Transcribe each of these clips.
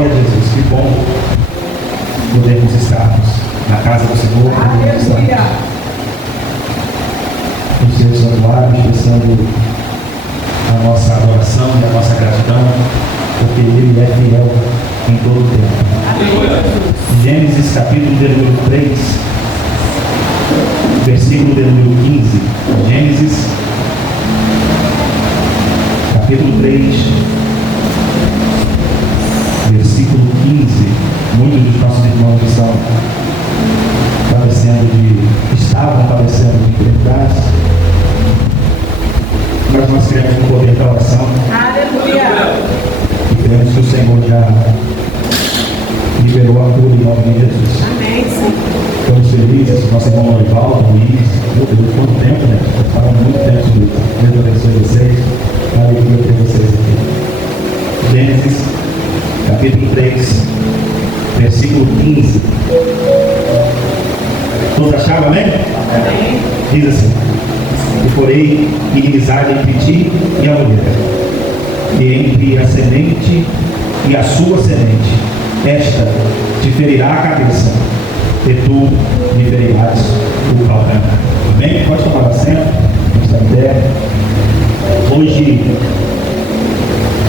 Glória a Jesus, que bom podermos estarmos na casa do Senhor, nos seus santuários, expressando a nossa adoração e a nossa gratidão, porque Ele é fiel em todo o tempo. Gênesis capítulo de número 3, versículo de número 15. Gênesis capítulo 3, versículo 15. Muitos dos nossos irmãos estavam padecendo de enfermidades, mas nós queremos o poder da oração. Aleluia! E cremos que o Senhor já liberou a cura em nome de Jesus. Amém. Estamos felizes, nosso irmão Orivaldo, Luiz, meu Deus, quanto tempo, né? Fala muito tempo sobre isso. Deus abençoe vocês. Alegria ter vocês aqui. Gênesis, capítulo 3, versículo 15. Todos acharam, amém? Amém. Diz assim: e porém inimizade entre ti e a mulher, e entre a semente e a sua semente, esta te ferirá a cabeça, e tu me ferirás o calcanhar. Amém? Pode tomar assento, esta ideia. Hoje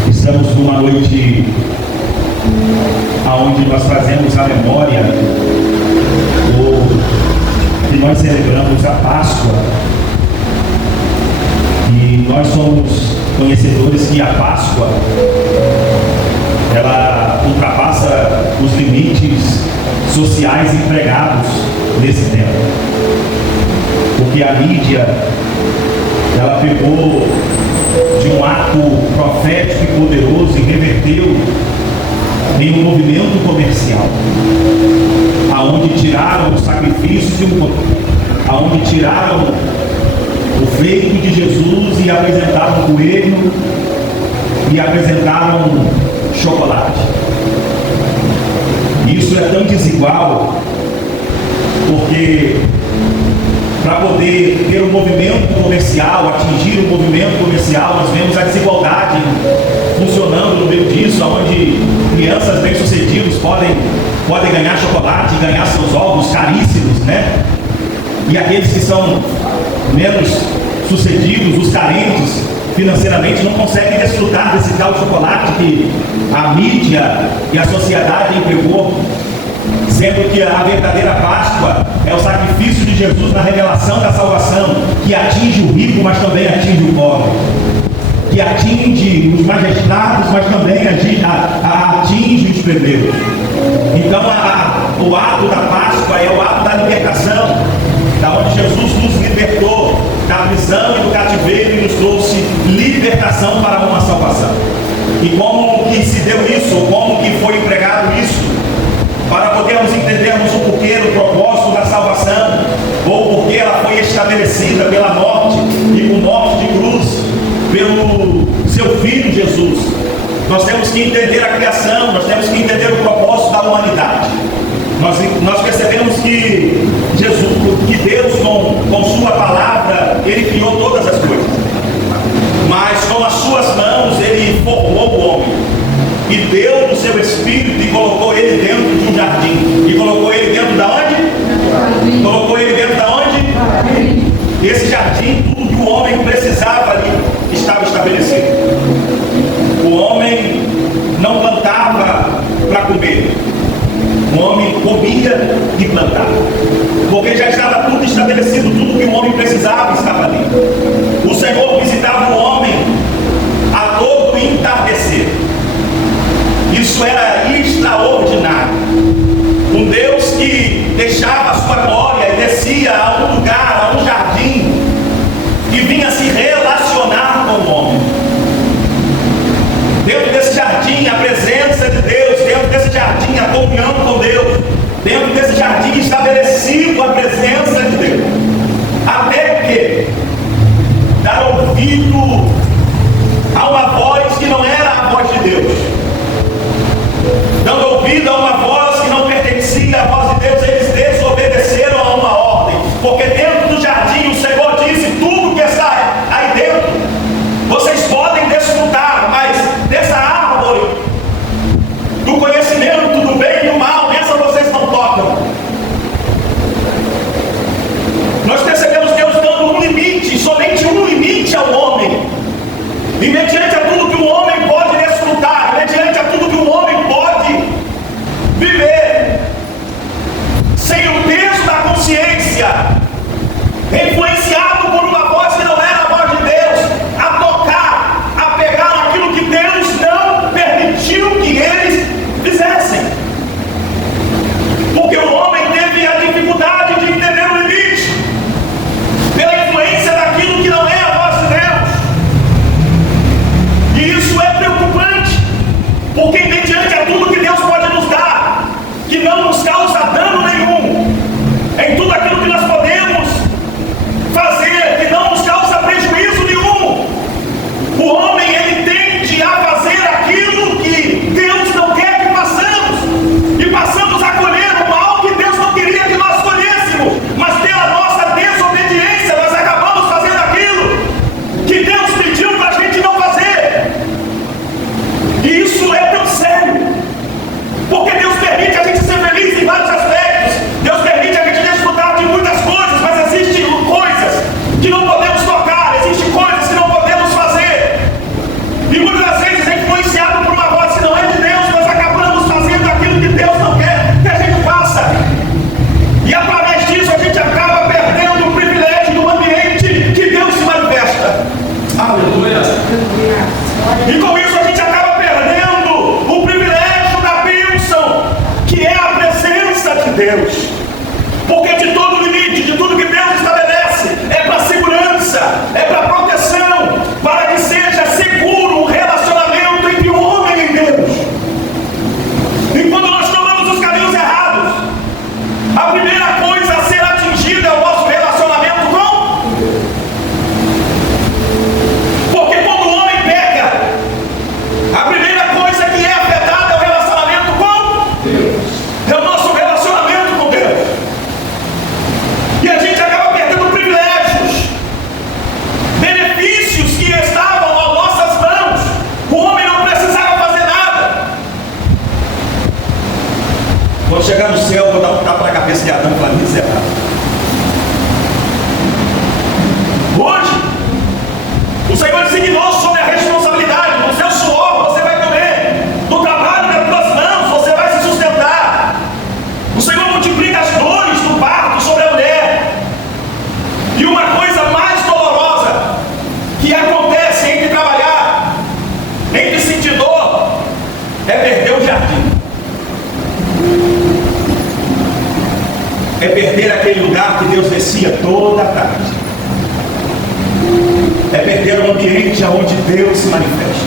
estamos numa noite onde nós fazemos a memória, ou que nós celebramos a Páscoa. E nós somos conhecedores que a Páscoa, ela ultrapassa os limites sociais empregados nesse tempo. Porque a mídia, ela pegou de um ato profético e poderoso e reverteu em um movimento comercial, aonde tiraram o sacrifício, aonde tiraram o feito de Jesus e apresentaram o coelho e apresentaram chocolate. Isso é tão desigual, porque para poder ter um movimento comercial, atingir um movimento comercial, nós vemos a desigualdade funcionando no meio disso, onde crianças bem-sucedidas podem ganhar chocolate, ganhar seus ovos caríssimos, né? E aqueles que são menos sucedidos, os carentes financeiramente, não conseguem desfrutar desse tal chocolate que a mídia e a sociedade empregou, sendo que a verdadeira Páscoa é o sacrifício de Jesus na revelação da salvação, que atinge o rico, mas também atinge o pobre, que atinge os magistrados, mas também atinge os plebeios. Então o ato da Páscoa é o ato da libertação, da onde Jesus nos libertou da prisão e do cativeiro e nos trouxe libertação para uma salvação. E como que se deu isso, ou como que foi empregado isso, para podermos entendermos o porquê do propósito da salvação, ou porque ela foi estabelecida pela morte e por morte de cruz, pelo seu Filho Jesus. Nós temos que entender a criação, nós temos que entender o propósito da humanidade. Nós percebemos que Jesus, que Deus com sua palavra, Ele criou todas as coisas, mas com as suas mãos Ele formou o homem e deu do seu espírito e colocou ele dentro de um jardim. E colocou ele dentro da onde? Colocou ele dentro da onde? Esse jardim, tudo que o homem precisava ali estava estabelecido. O homem não plantava para comer, o homem comia e plantava, porque já estava tudo estabelecido, tudo que o homem precisava estava ali. O Senhor visitava o homem a todo entardecer. Isso era extraordinário. Um Deus que deixava a sua glória e descia a um lugar, a um jardim, e vinha se relacionar com o homem. Dentro desse jardim, a presença de Deus, dentro desse jardim, a comunhão com Deus, dentro desse jardim estabelecido a presença de Deus. Até que dar ouvido E mediante a tudo que um homem pode desfrutar, mediante a tudo que um homem pode viver, sem o peso da consciência, influenciado por uma voz que não era a voz de Deus, a tocar, a pegar aquilo que Deus não permitiu que eles fizessem. Porque o homem teve a dificuldade de entender o limite, pela influência daquilo que não é a voz de Deus. E isso é preocupante, porque mediante a tudo que Deus pode nos dar, que não nos causa dano nenhum, em tudo aquilo que nós podemos fazer, que não nos causa prejuízo nenhum, o homem ele tende a fazer aquilo que Deus não quer que façamos, e passamos a colher o mal que Deus não queria que nós colhêssemos, mas pela nossa desobediência nós acabamos fazendo aquilo que Deus pediu para a gente não fazer. E isso é tão sério, porque Deus permite a gente ser feliz em vários aspectos, Deus permite a gente desfrutar de muitas coisas, mas existem coisas que não podemos tocar, existem coisas que não podemos fazer, e muitas das vezes é influenciado por uma voz que não é de Deus, nós acabamos fazendo aquilo que Deus não quer que a gente faça, e através disso a gente acaba perdendo o privilégio do ambiente que Deus se manifesta. Aleluia! E com isso a gente acaba perdendo o privilégio da bênção, que é a presença de Deus. Porque de todo limite, de tudo que Deus estabelece, é para segurança, é para proteção, para que seja seguro o relacionamento entre o homem e Deus. E quando nós tomamos os caminhos errados, a primeira coisa a ser atingida é o nosso relacionamento com Deus. Porque quando o homem peca, a primeira coisa que é afetada é o relacionamento com Deus. É o nosso relacionamento com Deus. E a gente acaba perdendo privilégios, benefícios que estavam às nossas mãos. O homem não precisava fazer nada. Quando chegar no céu, eu vou dar um tapa na cabeça de Adão e falar: miserável. Hoje, o Senhor designou sobre a responsabilidade. Do seu suor você vai comer, do trabalho das tuas mãos você vai se sustentar. O Senhor multiplica as dores do parto sobre a mulher. E uma coisa mais dolorosa que acontece entre trabalhar, entre sentir dor, é perder o jardim. É perder aquele lugar que Deus descia toda a tarde. É perder o ambiente onde Deus se manifesta.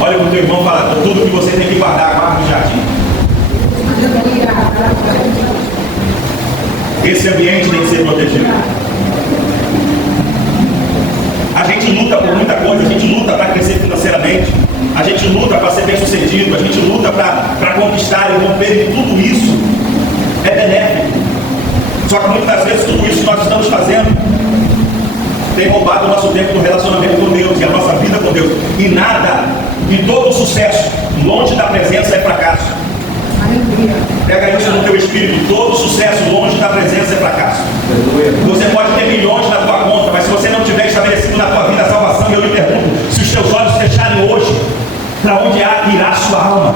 Olha para o teu irmão e fala: tudo que você tem que guardar, guarda no jardim. Esse ambiente tem que ser protegido. A gente luta por muita coisa, a gente luta para crescer financeiramente, a gente luta para ser bem sucedido, a gente luta para conquistar e romper, e tudo isso é benéfico. Só que muitas das vezes tudo isso que nós estamos fazendo tem roubado o nosso tempo no relacionamento com Deus e a nossa vida com Deus. E nada, e todo sucesso longe da presença é fracasso. Pega isso no teu espírito: todo sucesso longe da presença é fracasso. Você pode ter milhões na tua conta, mas se você não tiver estabelecido na tua vida a salvação, eu lhe pergunto: se os teus olhos fecharem hoje, para onde irá a sua alma?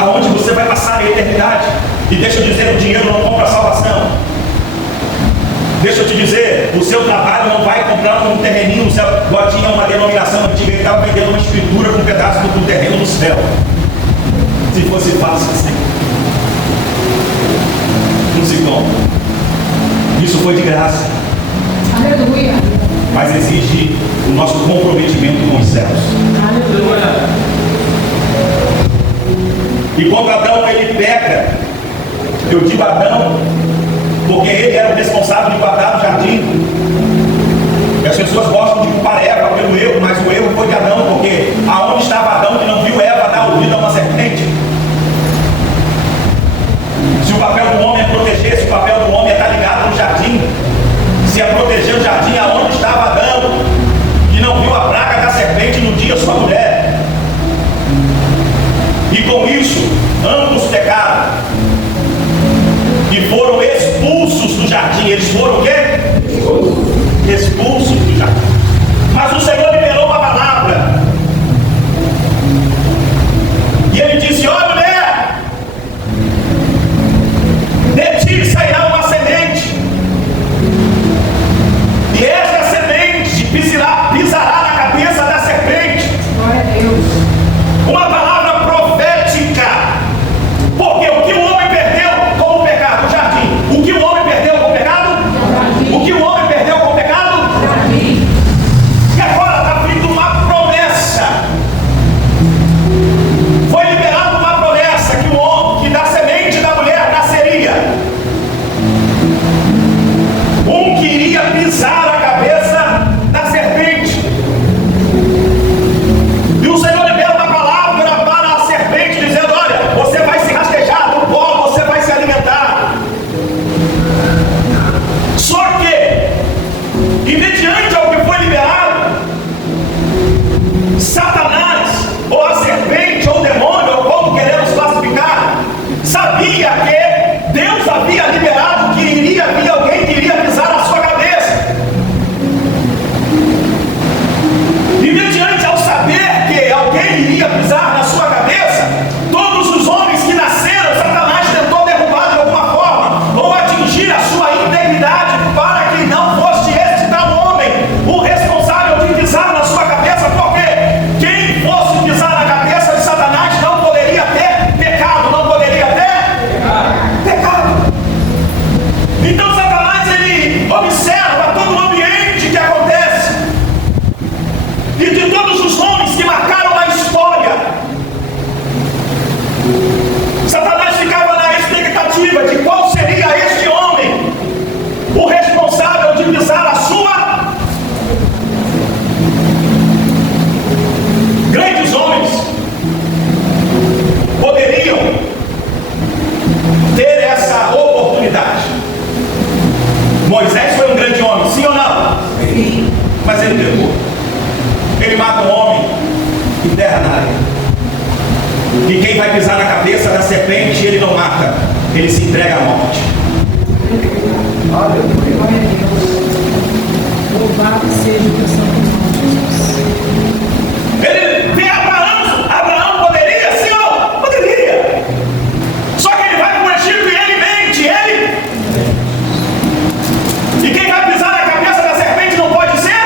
Aonde você vai passar a eternidade? E deixa eu dizer, o dinheiro não compra a salvação. Deixa eu te dizer, o seu trabalho não vai comprar um terreninho no céu. Igual tinha uma denominação antiga que estava vendendo uma escritura com um pedaço do terreno no céu. Se fosse fácil assim, não se compra. Isso foi de graça. Aleluia. Mas exige o nosso comprometimento com os céus. Aleluia. E quando Adão ele peca, eu digo Adão porque ele era o responsável de guardar o jardim. E as pessoas gostam de culpar Eva pelo erro, mas o erro foi de Adão, porque aonde estava Adão que não viu Eva dar ouvido a uma serpente? Se o papel do homem é proteger, se o papel do homem é estar ligado no jardim, se é proteger o jardim, aonde estava Adão que não viu a praga da serpente no dia sua mulher? E com isso, ambos pecaram e foram expulsos do jardim. Eles foram o quê? Expulsos do jardim. ele mata um homem e enterra na areia. E quem vai pisar na cabeça da serpente, ele não mata, ele se entrega à morte. Aleluia. Glória a Deus. Louvado seja o teu santo nome, Jesus. Ele vê Abraão. Abraão poderia, sim ou não? Poderia. Só que ele vai com o Egito e ele mente. E quem vai pisar na cabeça da serpente não pode ser?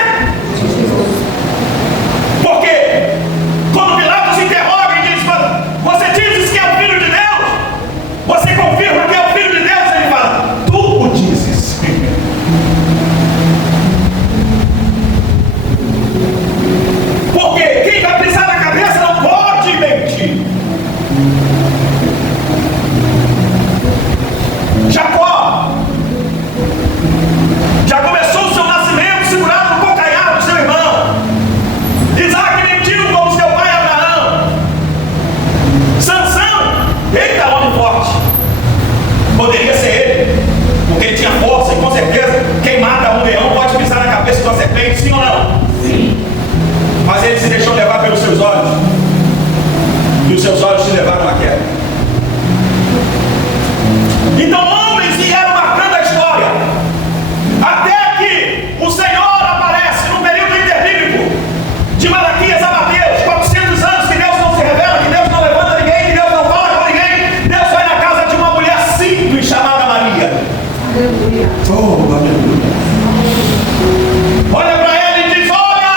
Porque quando Pilatos interroga e diz: você dizes que é o Filho de Deus? Você confirma que é o Filho de Deus? Ele fala: tu o dizes. Porque quem vai pisar na cabeça não pode mentir. Jacó já começou o seu nascimento segurado no calcanhar do seu irmão. Isaac mentiu como seu pai Abraão. Sansão, eita, homem forte. Poderia ser ele, porque ele tinha força e com certeza quem mata um leão pode pisar na cabeça de uma serpente, sim ou não? Sim. Mas ele se deixou levar pelos seus olhos, e os seus olhos se levaram à queda. Então homens vieram marcando a história, até que o Senhor aparece no período interbíblico, de Malaquias a Mateus, 400 anos que Deus não se revela, que Deus não levanta ninguém, que Deus não fala com ninguém. Deus vai na casa de uma mulher simples chamada Maria. Aleluia. Oh, aleluia. Olha para ela e diz: olha,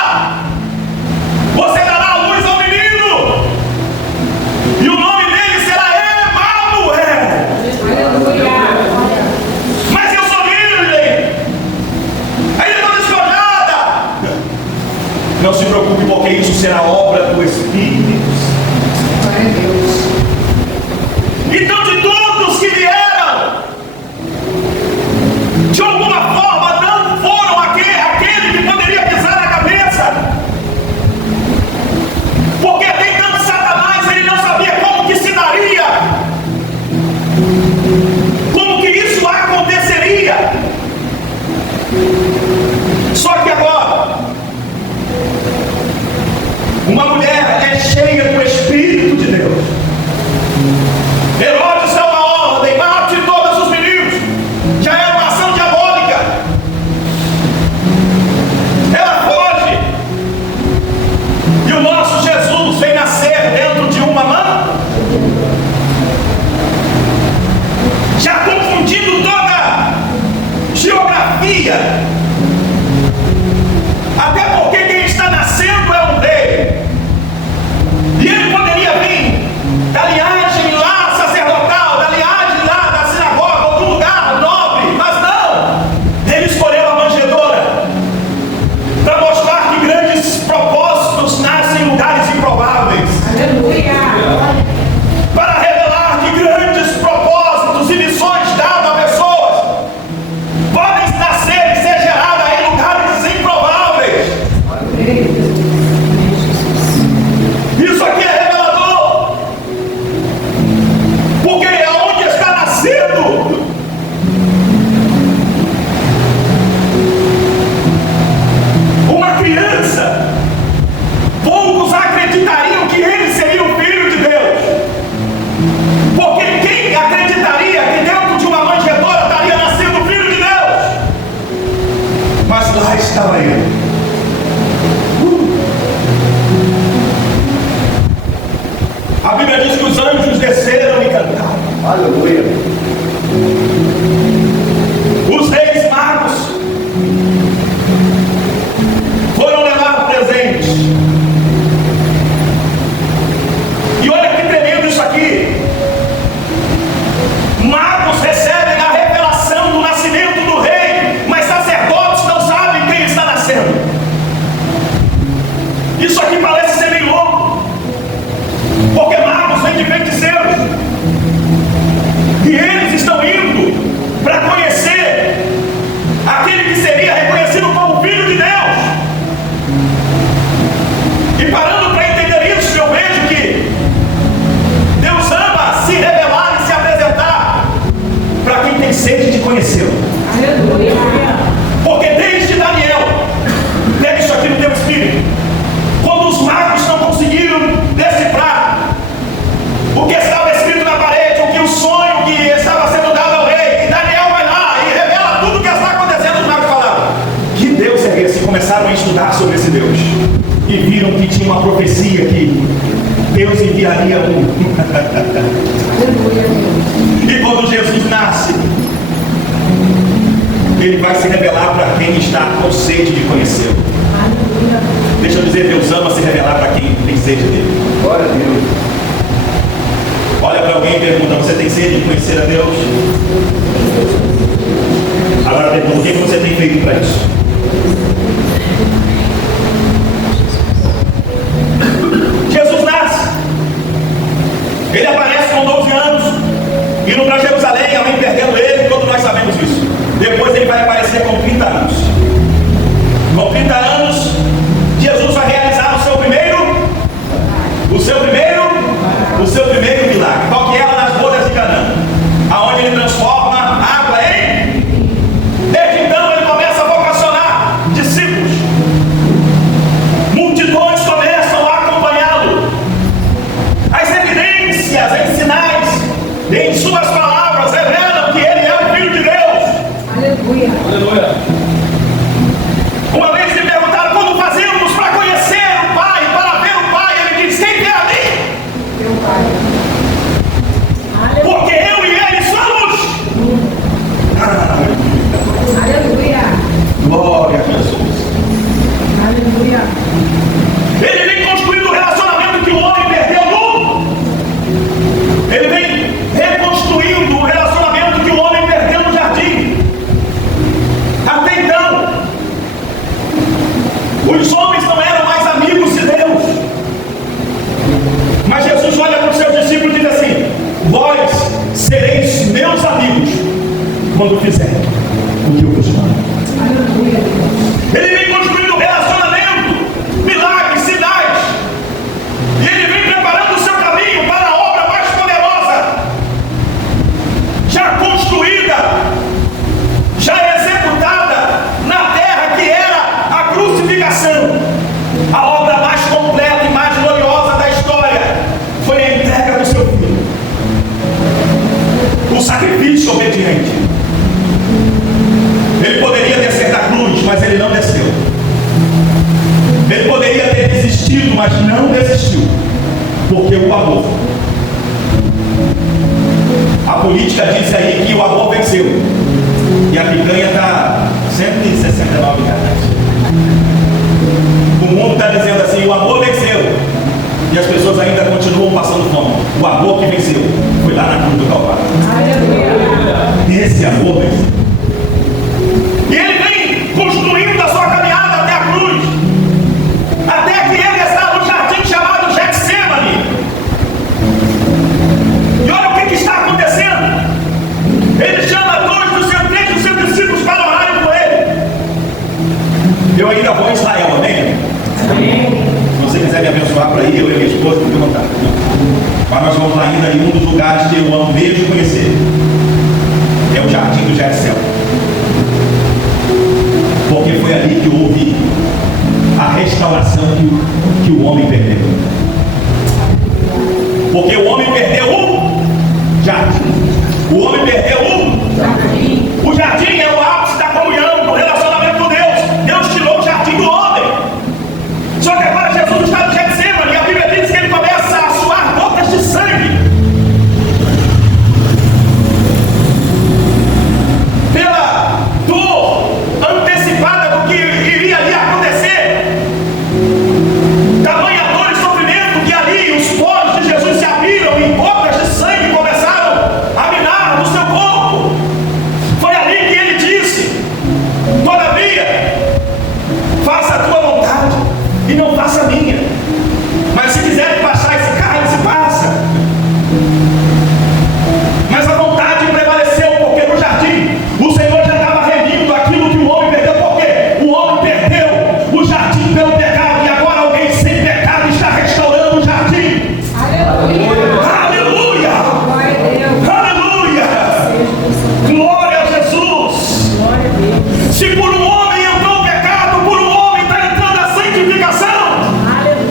você dará a luz ao menino, e o nome dele será Emanuel. Aleluia. Mas eu sou livre, ainda estou descolhada. Não se preocupe, porque isso será obra do Espírito. Glória a Deus. Então, de todos que vieram, de alguma forma não foram aquele que poderia pisar na cabeça, porque nem tanto Satanás, ele não sabia como que se daria, como que isso aconteceria. Só que agora uma mulher é cheia do Espírito de Deus. Herodes dá uma ordem: mate todos os meninos. Já era uma ação diabólica. Ela foge, e o nosso Jesus vem nascer dentro de uma mãe, já confundindo toda a geografia. Até porque quem está nascendo é um rei, e ele poderia vir da linhagem lá sacerdotal, da linhagem lá da sinagoga ou do lugar nobre, mas não, ele escolheu a manjedoura para mostrar que grandes propósitos nascem em lugares improváveis, Aleluia. para revelar que grandes propósitos e missões dadas a pessoas podem nascer e ser geradas em lugares improváveis. Isso aqui é revelador, porque aonde está nascendo uma criança, poucos acreditariam que ele seria o Filho de Deus, porque quem acreditaria que dentro de uma manjedoura estaria nascendo o Filho de Deus? Mas lá estava ele. A Bíblia diz que os anjos desceram e cantaram. Aleluia. Os reis magos foram levar presentes. E olha que tremendo isso aqui. Magos recebem a revelação do nascimento do rei, mas sacerdotes não sabem quem está nascendo. Isso aqui parece ser meio louco, porque magos vêm de feiticeiros, e eles estão indo para conhecer aquele que seria reconhecido como Filho de Deus. E parando para entender isso, eu vejo que Deus ama se revelar e se apresentar para quem tem sede de conhecê-lo. Aleluia. Porque desde Daniel, pega isso aqui no teu espírito, e viram que tinha uma profecia que Deus enviaria um. E quando Jesus nasce, ele vai se revelar para quem está com sede de conhecê-lo. Deixa eu dizer, Deus ama se revelar para quem tem sede dele. Glória a Deus. Olha para alguém e pergunta: você tem sede de conhecer a Deus? Agora pergunta: o que você tem feito para isso? Jesus nasce. Ele aparece com 12 anos, indo para Jerusalém, alguém perdendo ele, todos nós sabemos isso. Depois ele vai aparecer com 30 anos. Com 30 anos, Jesus vai realizar o seu primeiro milagre. Qual que é? Nas bodas de Canaã, aonde ele transforma água em... Desde então ele começa a vocacionar discípulos. Multidões começam a acompanhá-lo. As evidências em sinais, em suas palavras, revelam que ele é o Filho de Deus. Aleluia. Aleluia. Uma vez me perguntaram: como fazemos para conhecer o Pai, para ver o Pai? Ele disse: quem quer a mim? Meu Pai. Porque eu e ele somos. Aleluia. Glória a Jesus. Aleluia. Ele vem construindo o relacionamento que o homem perdeu no... Ele vem reconstruindo o relacionamento que o homem perdeu no jardim. Até então, os homens não eram mais amigos de Deus. Mas Jesus olha para os seus discípulos e diz assim: vós sereis meus amigos quando fizerem o que eu vos mando. Aleluia. Ele vem construindo relacionamento, milagres, sinais. E ele vem preparando o seu caminho para a obra mais poderosa, já construída, já executada na terra, que era a crucificação. A obra mais completa e mais gloriosa da história foi a entrega do seu filho. O sacrifício obediente. Ele poderia descer da cruz, mas ele não desceu. Ele poderia ter desistido, mas não desistiu. Porque o amor. A política diz aí que o amor venceu. E a picanha está 169 reais. O mundo está dizendo assim: o amor venceu. E as pessoas ainda continuam passando fome. O amor que venceu foi lá na cruz do Calvário. Aleluia. Esse amor venceu. E ele vem construindo a sua caminhada até a cruz, até que ele está no jardim chamado Getsemane. E olha o que está acontecendo. Ele chama dois dos seus discípulos para orarem com ele. Eu ainda vou a Israel, amém? Amém. Se você quiser me abençoar para ir, eu e minha esposa, fique à vontade. Mas nós vamos ainda em um dos lugares que eu amo mesmo conhecer. É o jardim do Getsemane. Porque foi ali que houve a restauração que o homem perdeu. Porque o homem perdeu o jardim. O homem perdeu o jardim. O jardim é o ápice da comunhão, do relacionamento com Deus. Deus tirou o jardim do homem. Só que agora Jesus está no Getsemane, e a Bíblia diz que ele começa a suar gotas de sangue. Pela dor antecipada do que iria ali acontecer. Tamanha dor e sofrimento que ali os poros de Jesus se abriram e gotas de sangue começaram a minar no seu corpo. Foi ali que ele disse: todavia, faça a tua vontade e não faça a minha. Mas se quiserem passar esse cálice, passa. Mas a vontade prevaleceu, porque no jardim o Senhor já estava remindo aquilo que o homem perdeu. Porque o homem perdeu o jardim pelo pecado, e agora alguém sem pecado está restaurando o jardim. Aleluia. Aleluia! Glória a Deus. Aleluia! Glória a Jesus! Glória a Deus. Se por um homem entrou o pecado, por um homem está entrando a santificação. Aleluia.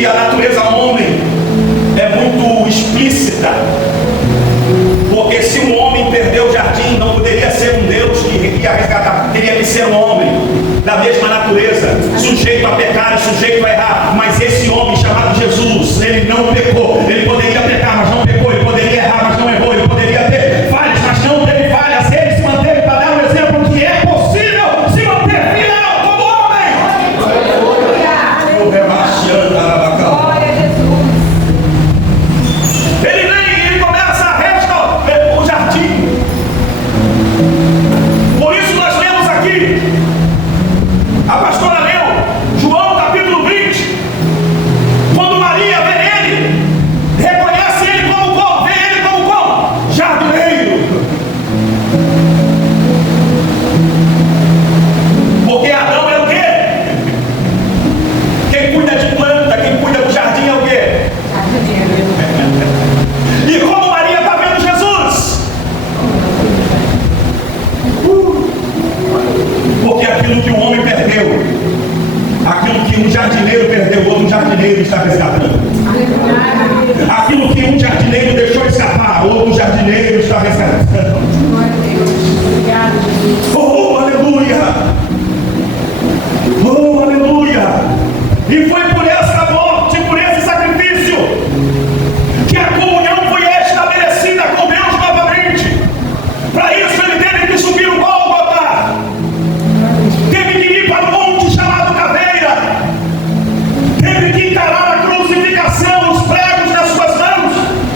que a natureza homem é muito explícita, porque se um homem perdeu o jardim, não poderia ser um Deus que ia resgatar, teria que ser um homem da mesma natureza, sujeito a pecar e sujeito a errar. Mas esse homem chamado Jesus, ele não pecou. Ele poderia pecar, mas não pecou. Ele poderia errar, mas não errou. Ele poderia ter falhas, mas não teve falhas. Ele se manteve para dar um exemplo que é possível se manter fiel como homem. Ele vem e ele começa a restaurar o jardim. Por isso nós lemos aqui, a pastora leu João capítulo 20, quando Maria vê ele, reconhece ele como, vê ele como jardineiro. Porque Adão é o quê? Quem cuida de planta, quem cuida do jardim é o quê? E como Maria está vendo Jesus? Porque aquilo que o homem perdeu, aquilo que um jardineiro perdeu, outro jardineiro está resgatando. Aquilo que um jardineiro deixou escapar, outro jardineiro está resgatando. Oh, aleluia! Oh, aleluia! E foi por essa morte, por esse sacrifício, que a comunhão foi estabelecida com Deus novamente. Para isso ele teve que subir o Gólgota, teve que ir para o monte chamado Caveira, teve que encarar a crucificação, os pregos nas suas mãos,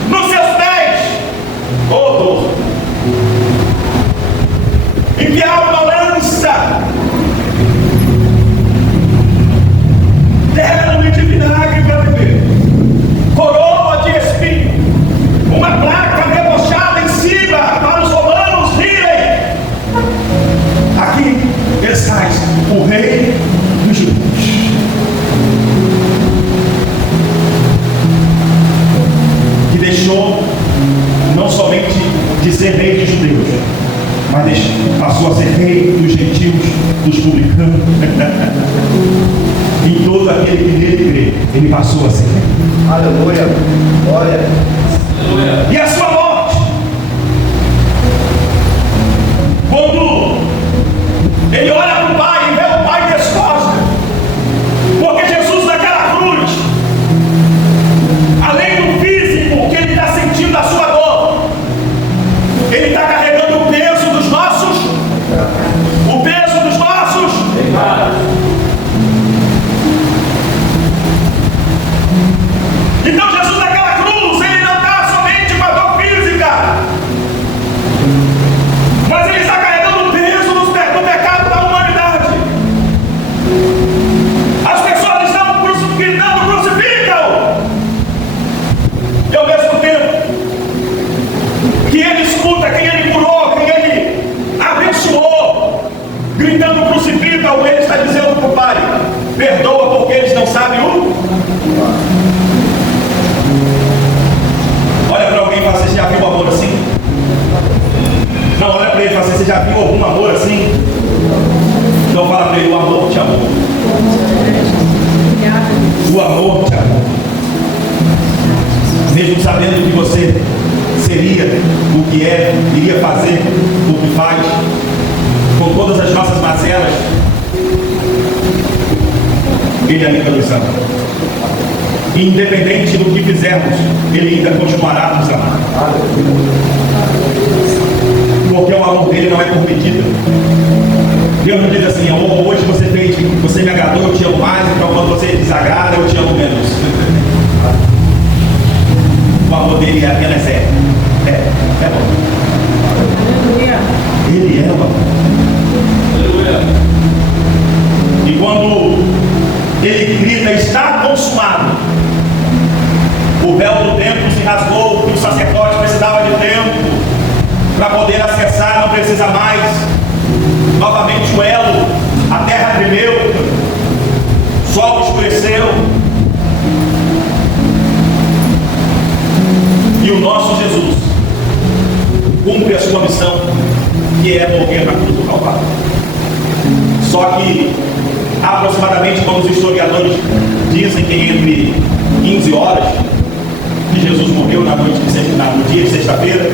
nos seus pés. Oh, dor! Enviar uma lança, derrame de vinagre para beber, coroa de espinho, uma placa debochada em cima para os romanos rirem. Aqui está o rei dos judeus. Que deixou não somente de ser rei dos judeus, mas passou a ser rei dos gentios, dos publicanos. Em todo aquele que nele crê, ele passou a ser rei. Aleluia. Glória. E a sua morte, quando ele olha para o Pai e vê o Pai descosta, porque Jesus naquela cruz, além do físico que ele está sentindo da sua dor, ele está carregando o peso dos nossos Então Jesus naquela cruz, ele não está somente com a dor física, mas ele está carregando o peso do pecado da humanidade. As pessoas estão gritando: crucificam! E ao mesmo tempo que ele escuta quem ele curou, quem ele abençoou, gritando: crucificam, ele está dizendo para o Pai: perdoa, porque eles não sabem o... Olha para alguém e fala: você já viu um amor assim? Não, olha para ele e fala: você já viu algum amor assim? Então fala para ele: o amor te amou. O amor te amou. Mesmo sabendo que você seria o que é, iria fazer o que faz, com todas as nossas mazelas, ele ainda nos ama. Independente do que fizermos, ele ainda continuará nos amar. Porque o amor dele não é por medida. Deus não diz assim: hoje você fez, você me agradou, eu te amo mais, então quando você desagrada, eu te amo menos. O amor dele apenas é bom. Ele é o amor. E quando ele grita: está consumado, o véu do templo se rasgou, porque o sacerdote precisava de tempo para poder acessar, não precisa mais. Novamente o elo, a terra tremeu, o sol escureceu, e o nosso Jesus cumpre a sua missão, que é morrer na cruz do Calvário. Só que aproximadamente, como os historiadores dizem, que entre 15 horas que Jesus morreu no dia de sexta-feira,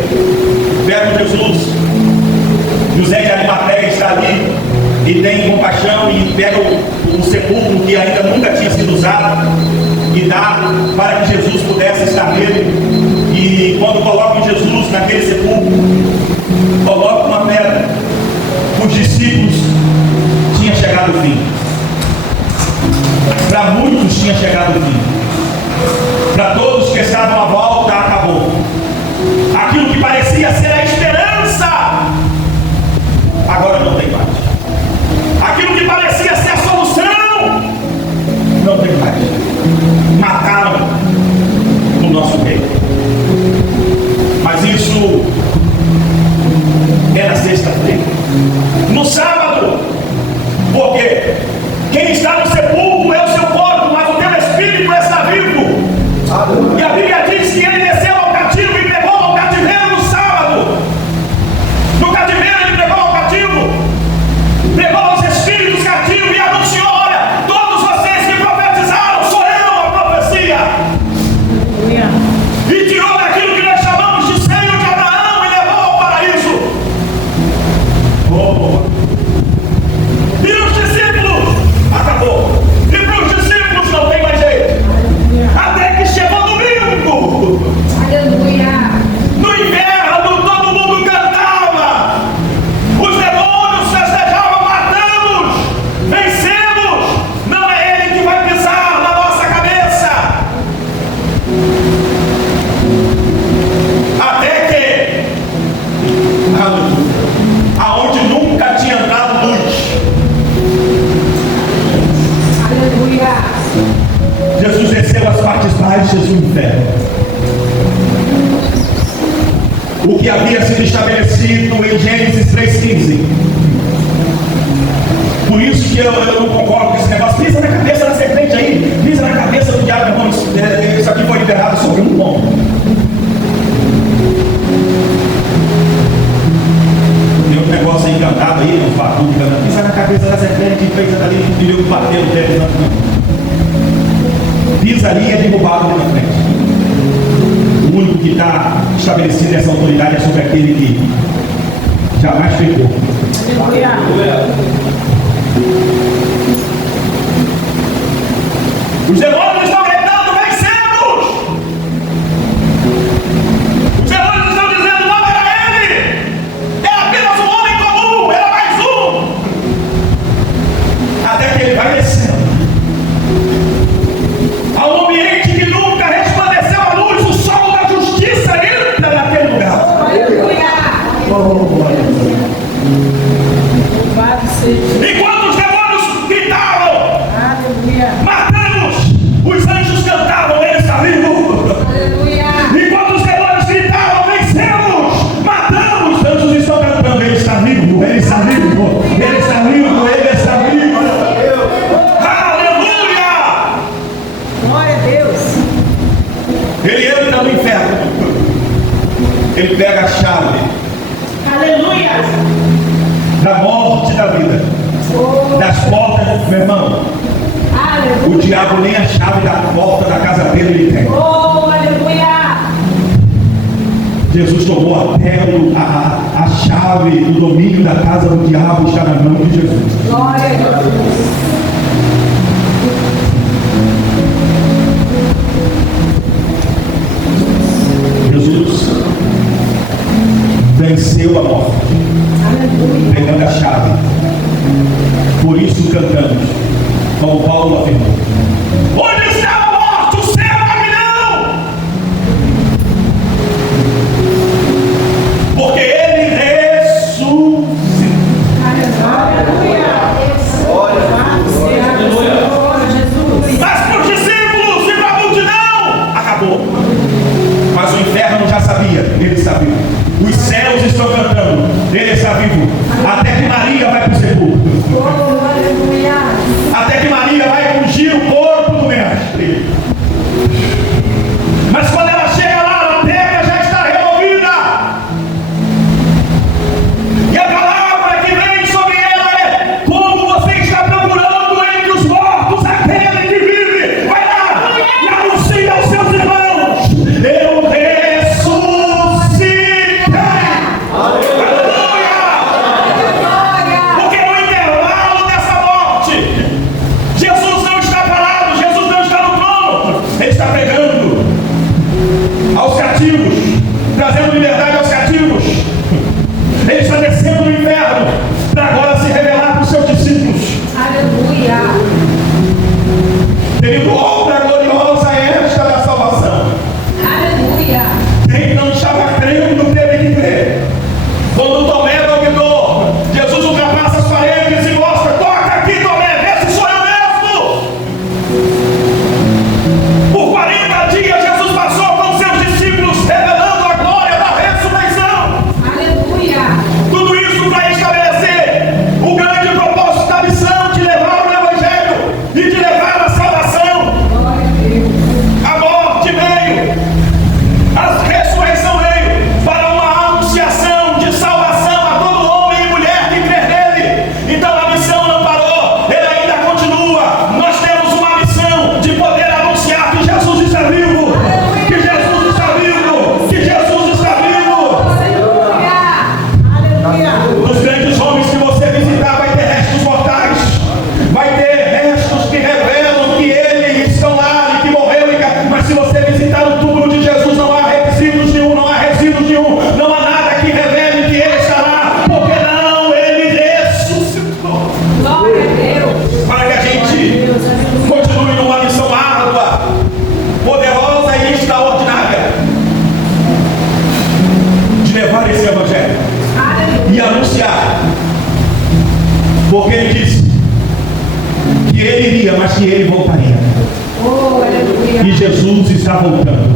pegam Jesus, José de Arimateia está ali e tem compaixão e pega o sepulcro que ainda nunca tinha sido usado e dá para que Jesus pudesse estar nele. E quando colocam Jesus naquele sepulcro, colocam uma pedra. Os discípulos tinham chegado o fim. Para muitos tinha chegado o fim. Para todos que estavam à volta, acabou. Aquilo que parecia ser a esperança, agora não tem mais. Aquilo que parecia ser a solução, não tem mais. Mataram o nosso rei. Mas isso é na sexta-feira. No sábado, porque quem está no sepulcro é o seu corpo, mas o teu espírito está vivo. E a Bíblia diz que ele desceu ao cativo e pregou ao cativeiro no sábado. No cativeiro ele pregou ao cativo, pregou aos espíritos cativos e anunciou: olha, todos vocês que profetizaram, sou eu a profecia. E tirou daquilo que nós chamamos de seio de Abraão e levou ao paraíso. E os discípulos, acabou. E para os discípulos não tem mais jeito. Até que chegou domingo. Aleluia. No inverno todo mundo cantava. Os demônios festejavam: matamos, vencemos. Não é ele que vai pisar na nossa cabeça. Até que, aonde nunca tinha entrado luz, Aleluia. Jesus desceu às partes baixas do inferno. O que havia sido estabelecido em Gênesis 3,15. Por isso que eu não concordo com esse negócio. Pisa na cabeça da serpente aí, pisa na cabeça do diabo. Irmão, isso aqui foi liberado sobre um ponto. Tem um negócio aí encantado aí, um fato encantado. Pisa na cabeça da serpente e fez ali e viu que bateu no teto. Pisa ali e é derrubado ali na frente. O único que está estabelecido essa autoridade é sobre aquele que jamais pecou. Aleluia. Os demônios estão gritando: vencemos! Os demônios estão dizendo: não era ele! Era apenas um homem comum, era mais um! Até que ele vai descendo a um ambiente que nunca resplandeceu a luz. O sol da justiça entra naquele lugar. Aleluia. Louvado seja. E quando os demônios gritavam: Aleluia. matamos, os anjos cantavam: ele está vivo. Aleluia. E quando os demônios gritavam: vencemos, matamos, os anjos estão cantando: ele está vivo, ele está vivo, ele está vivo, ele está vivo. Aleluia! Glória a Deus. Ele entra no inferno, ele pega a chave Aleluia. da morte e da vida, das portas, meu irmão. O Aleluia. diabo nem a chave da porta da casa dele ele tem. Oh, aleluia. Jesus tomou até a chave do domínio da casa do diabo, está na mão de Jesus. Glória a Deus. Jesus venceu a morte, Aleluia. pegando a chave. Por isso cantamos, como Paulo afirmou: onde está a morte, o céu caminhão? Porque ele ressuscitou. Aleluia. Louvado seja o Senhor Jesus. Mas para os discípulos e para a multidão, acabou. Mas o inferno já sabia, ele está vivo. Os céus estão cantando, ele está vivo. Até que Maria vai para o sepulcro. Oh, aleluia. Até que Maria vai ungir o corpo do mestre. dizendo: obra gloriosa é esta da salvação. Aleluia. Quem não estava crendo teve que crer. Quando Tomé duvidou, Jesus ultrapassa as paredes e mostra: toca aqui, Tomé, vê se sou eu mesmo. Por 40 dias Jesus passou com seus discípulos revelando a glória da ressurreição. Aleluia. Tudo isso para estabelecer o grande propósito da missão de levar o Evangelho e de levar a salvação. Glória a Deus. A morte veio, a ressurreição veio para uma anunciação de salvação a todo homem e mulher que crer nele. Então a missão não parou, ela ainda continua. Nós temos uma missão de poder anunciar que Jesus está vivo, que Jesus está vivo, que Jesus está vivo. Aleluia. Aleluia. Dos grandes homens que você visitar vai ter restos mortais, vai ter restos que revelam que eles estão lá e que morreu, mas se você visitar o túmulo de Jesus não há resíduos nenhum, não há resíduos nenhum, não há nada que revele que ele está lá, porque não, ele ressuscitou. Glória a Deus. Para que a gente continue numa missão árdua, poderosa e extraordinária de levar esse Evangelho Aleluia. e anunciar, porque ele disse que ele iria, mas que ele voltaria. Oh, aleluia. E Jesus está voltando.